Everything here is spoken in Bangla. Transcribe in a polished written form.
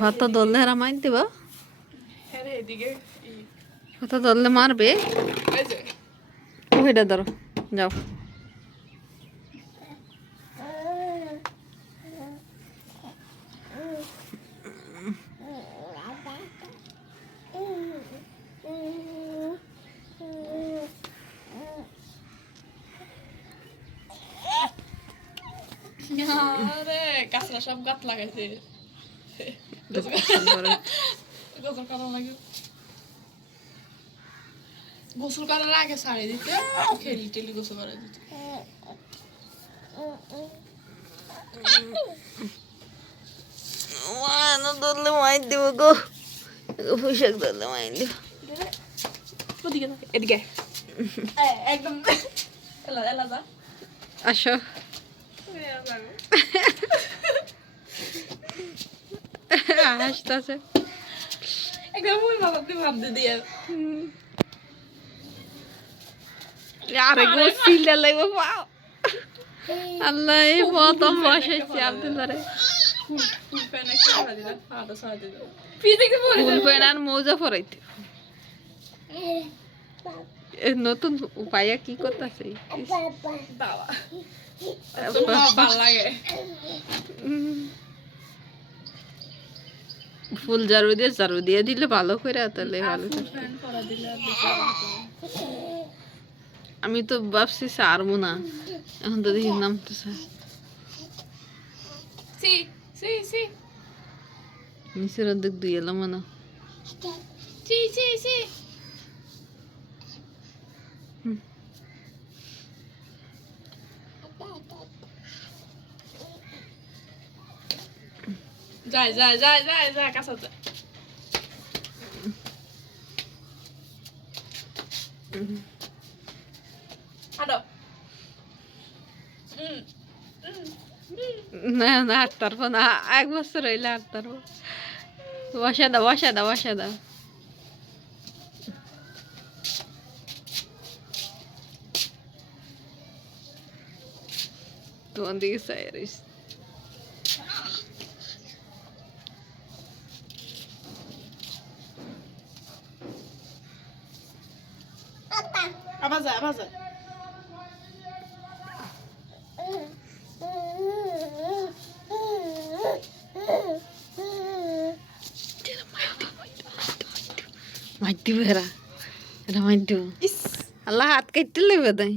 ভাত ধরলে হেরা মাইন দিব ভাত ধরলে মারবে ওইটা ধরো যাও আরে কাঁচরা সব গাত লাগাইছে গোসল করার আগে ছাড়ে দিতে খেলি টেলি গোসল করা দিতে ধরলে মাইন দিব গো পোশাক ধরলে মাইন দিব এদিকে একদম এলা এলা যা আসো হাসতেছে একদম ওই বাবা তুই ভাবতে দিয়ে আরে গো সিলটা লাগবে পাও আল্লাহ এই প্রথম বসাইছি আব্দুল্লাহরে ফুল প্যান একটা ছাড়া দিলা ফাটা ছাড়া দিলা ফিজিক্স পড়ে ফুল প্যান আর মোজা পরাইতে নতুন উপায় কি করতেছে বাবা তোমার ভালো লাগে ফুল ঝাড়ু দিয়ে দিলে ভালো করে তাহলে ভালো ফ্যান করা দিলে আমি তো ভাবছি সারবো না এখন তো দেখি নামতেছে সি সি সি নিচের অর্ধেক দুই এলাম না সি সি সি যায় যায় যায় যায় যায় কাছে যায় আডো না না আর পারবো না এক বছর হইলে আর পারবো বসা দাও তোমার দিকে চাই রয়েছে আবার যায় মাইর দিব এরা মাইর দিব আল্লাহ হাত কাটতে লেবে তাই